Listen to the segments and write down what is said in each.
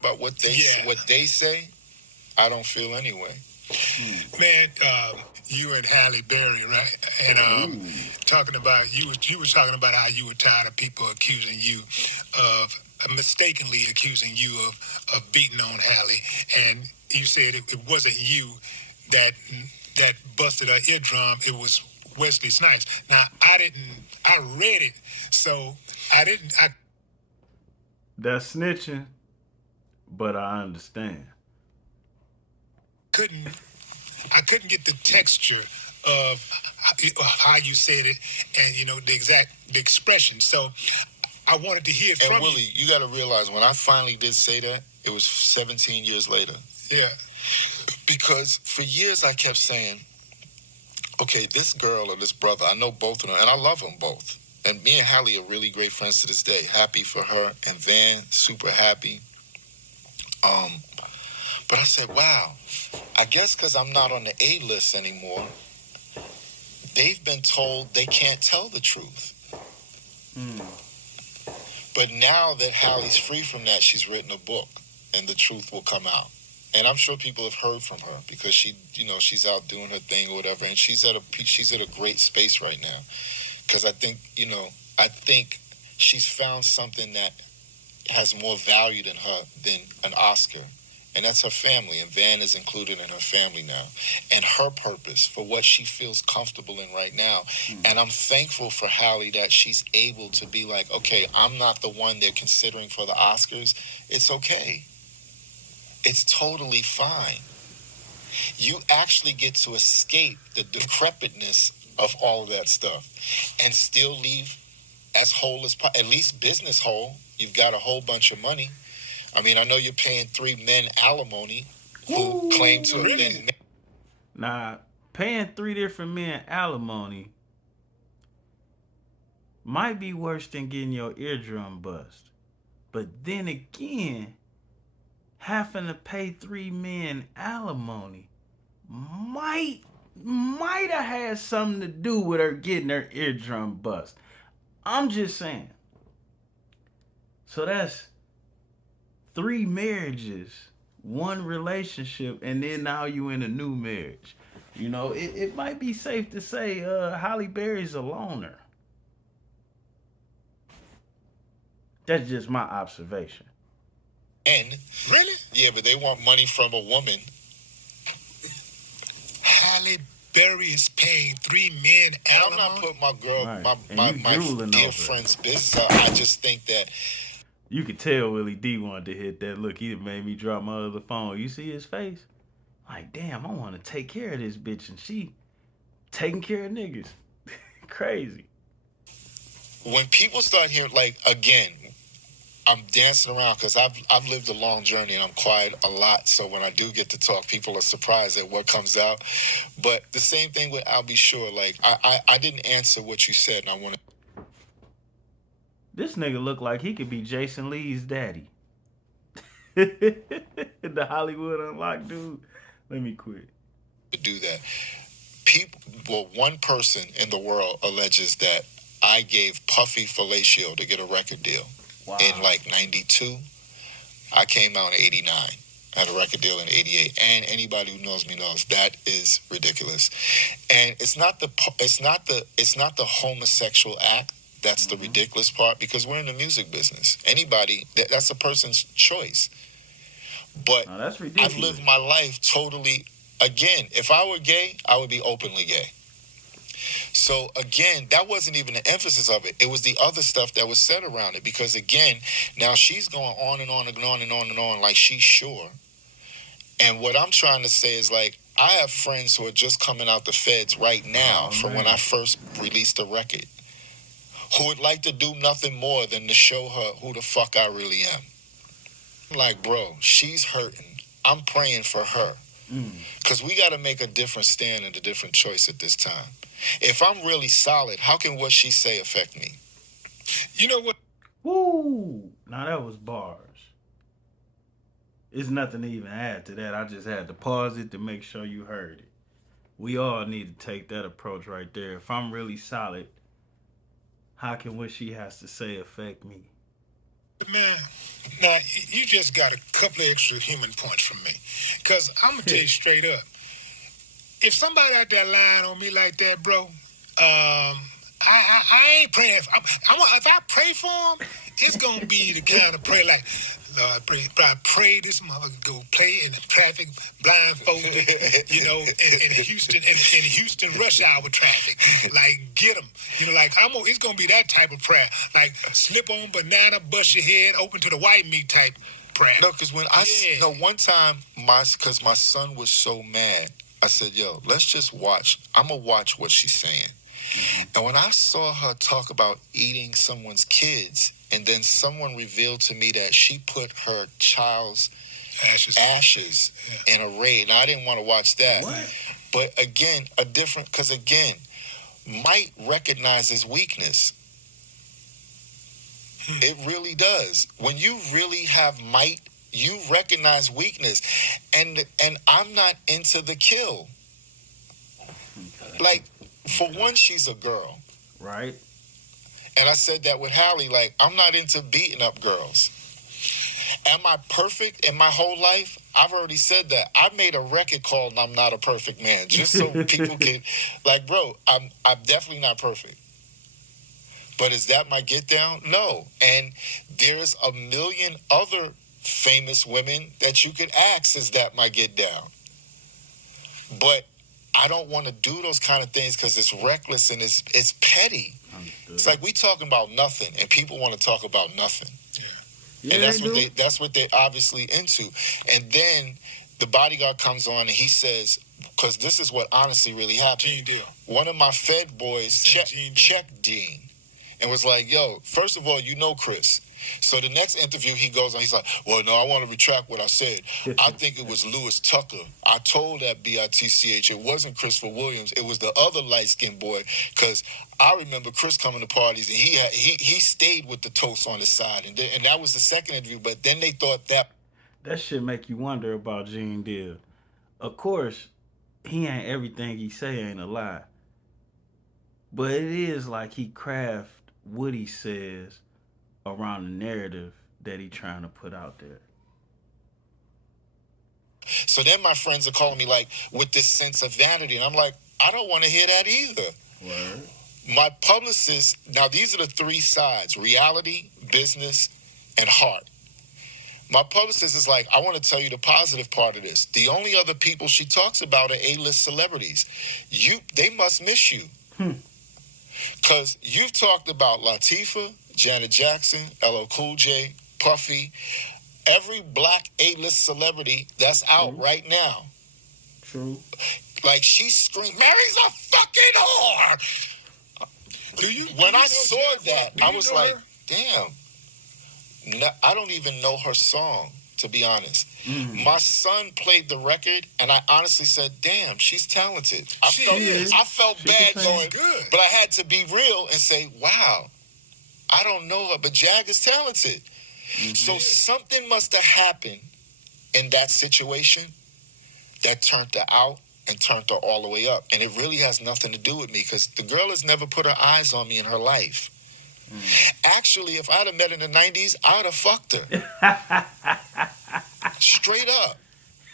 About what they say, I don't feel anyway. Man, you and Halle Berry, right? And talking about you were talking about how you were tired of people accusing you of mistakenly accusing you of beating on Halle, and you said it wasn't you that that busted her eardrum. It was Wesley Snipes. Now I didn't. I read it, so I didn't. I That's snitching, but I understand. couldn't. I couldn't get the texture of how you said it, and the expression. So I wanted to hear from Willie, you got to realize when I finally did say that, it was 17 years later. Yeah. Because for years I kept saying, okay, this girl or this brother, I know both of them, and I love them both. And me and Halle are really great friends to this day. Happy for her, and Van, super happy. But I said, wow, I guess because I'm not on the A list anymore, they've been told they can't tell the truth. But now that Halle's free from that, she's written a book, and the truth will come out. And I'm sure people have heard from her because she's out doing her thing or whatever, and she's at a great space right now. Because I think she's found something that has more value than her than an Oscar, and that's her family. And Van is included in her family now, and her purpose for what she feels comfortable in right now. And I'm thankful for Halle that she's able to be like, okay, I'm not the one they're considering for the Oscars. It's okay. It's totally fine. You actually get to escape the decrepitness of all of that stuff and still leave as whole as at least business whole. You've got a whole bunch of money. I mean, I know you're paying 3 men alimony who claim to have been. Now, paying 3 different men alimony might be worse than getting your eardrum bust. But then again, having to pay 3 men alimony might have had something to do with her getting her eardrum bust. I'm just saying. So that's 3 marriages, 1 relationship, and then now you in a new marriage. It might be safe to say Halle Berry's a loner. That's just my observation. And really? Yeah, but they want money from a woman. Halle Berry is paying 3 men alimony. I'm not putting my girl, right. my dear friend's business. I just think that you could tell Willie D wanted to hit that. Look, he made me drop my other phone. You see his face? Like, damn, I want to take care of this bitch, and she taking care of niggas. Crazy. When people start hearing, like, again, I'm dancing around because I've lived a long journey and I'm quiet a lot. So when I do get to talk, people are surprised at what comes out. But the same thing with I'll Be Sure. Like, I didn't answer what you said, and I want to. This nigga look like he could be Jason Lee's daddy. The Hollywood Unlocked dude. Let me quit. To do that. One person in the world alleges that I gave Puffy fellatio to get a record deal. Wow. In like 92. I came out in 89. I had a record deal in 88. And anybody who knows me knows that is ridiculous. And it's not the homosexual act that's the ridiculous part, because we're in the music business. Anybody, that's a person's choice. But that's ridiculous. I've lived my life totally. Again, if I were gay, I would be openly gay. So again, that wasn't even the emphasis of it. It was the other stuff that was said around it. Because again, now she's going on and on and on and on and on like she's sure. And what I'm trying to say is, like, I have friends who are just coming out the feds right now from when I first released the record, who would like to do nothing more than to show her who the fuck I really am. I'm like, bro, she's hurting. I'm praying for her. Because we got to make a different stand and a different choice at this time. If I'm really solid, how can what she say affect me? You know what? Woo! Now that was bars. It's nothing to even add to that. I just had to pause it to make sure you heard it. We all need to take that approach right there. If I'm really solid, how can what she has to say affect me? Man, now you just got a couple of extra human points from me. Because I'm going to tell you straight up, if somebody out there lying on me like that, bro, I ain't praying. If I pray for him, it's going to be the kind of prayer like, Lord, I pray this motherfucker go play in the traffic, blindfolded, in Houston rush hour traffic. Like, get him. Like, it's going to be that type of prayer. Like, slip on banana, bust your head, open to the white meat type prayer. No, because one time, because my son was so mad, I said, yo, let's just watch. I'm going to watch what she's saying. And when I saw her talk about eating someone's kids, and then someone revealed to me that she put her child's ashes in a raid, and I didn't want to watch that. What? But again, because again, might recognizes weakness. It really does. When you really have might, you recognize weakness. And I'm not into the kill. Like, for one, she's a girl. Right. And I said that with Hallie, like, I'm not into beating up girls. Am I perfect in my whole life? I've already said that. I made a record called I'm Not a Perfect Man, just so people can, like, bro, I'm definitely not perfect. But is that my get down? No. And there's a million other famous women that you could ask, is that my get down? But I don't want to do those kind of things because it's reckless and it's petty. Understood. It's like we talking about nothing, and people want to talk about nothing. Yeah, And that's what they're obviously into. And then the bodyguard comes on and he says, because this is what honestly really happened. Gene Deal. One of my Fed boys checked Dean and was like, yo, first of all, Chris. So the next interview he goes on, he's like, well, no, I want to retract what I said. I think it was Lewis Tucker. I told that BITCH. It wasn't Christopher Williams. It was the other light-skinned boy, because I remember Chris coming to parties, and he stayed with the toast on his side. And that was the second interview, but then they thought that... That shit make you wonder about Gene Deal. Of course, he ain't everything he say ain't a lie. But it is like he craft what he says around the narrative that he trying to put out there. So then my friends are calling me like with this sense of vanity, and I'm like, I don't want to hear that either. Word. My publicist, now these are the three sides: reality, business, and heart. My publicist is like, I want to tell you the positive part of this. The only other people she talks about are A-list celebrities. They must miss you. Because you've talked about Latifah, Janet Jackson, LL Cool J, Puffy, every black A-list celebrity that's out right now. True. Like, she screamed, Mary's a fucking whore! When I saw that, I was like, damn. No, I don't even know her song, to be honest. Mm-hmm. My son played the record, and I honestly said, damn, she's talented. I felt bad going, good, but I had to be real and say, wow, I don't know her, but Jag is talented. Mm-hmm. So something must have happened in that situation that turned her out and turned her all the way up. And it really has nothing to do with me, because the girl has never put her eyes on me in her life. Actually, if I'd have met in the 90s, I would have fucked her. Straight up.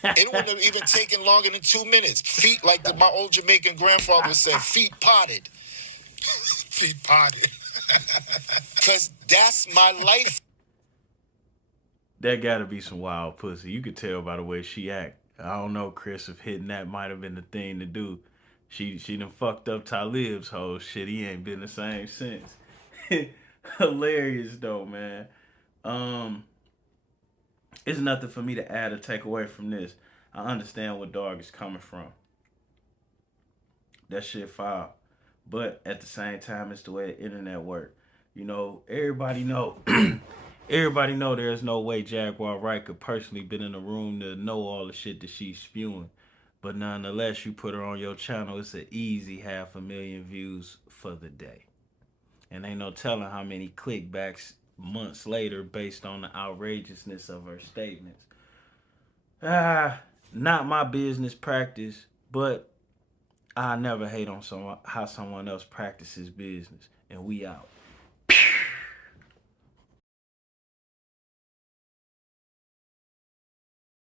It wouldn't have even taken longer than 2 minutes. Feet, like my old Jamaican grandfather would say, feet potted. Feet potted. Because that's my life. That gotta be some wild pussy. You could tell by the way she act. I don't know, Chris, if hitting that might have been the thing to do. She done fucked up Talib's whole shit. He ain't been the same since. Hilarious though, man. It's nothing for me to add or take away from this. I understand where Dog is coming from. That shit foul. But at the same time, it's the way the internet work. Everybody know there's no way Jaguar Wright could personally been in the room to know all the shit that she's spewing. But nonetheless, you put her on your channel, it's an easy 500,000 views for the day. And ain't no telling how many clickbacks months later based on the outrageousness of her statements. Not my business practice, but I never hate on how someone else practices business. And we out.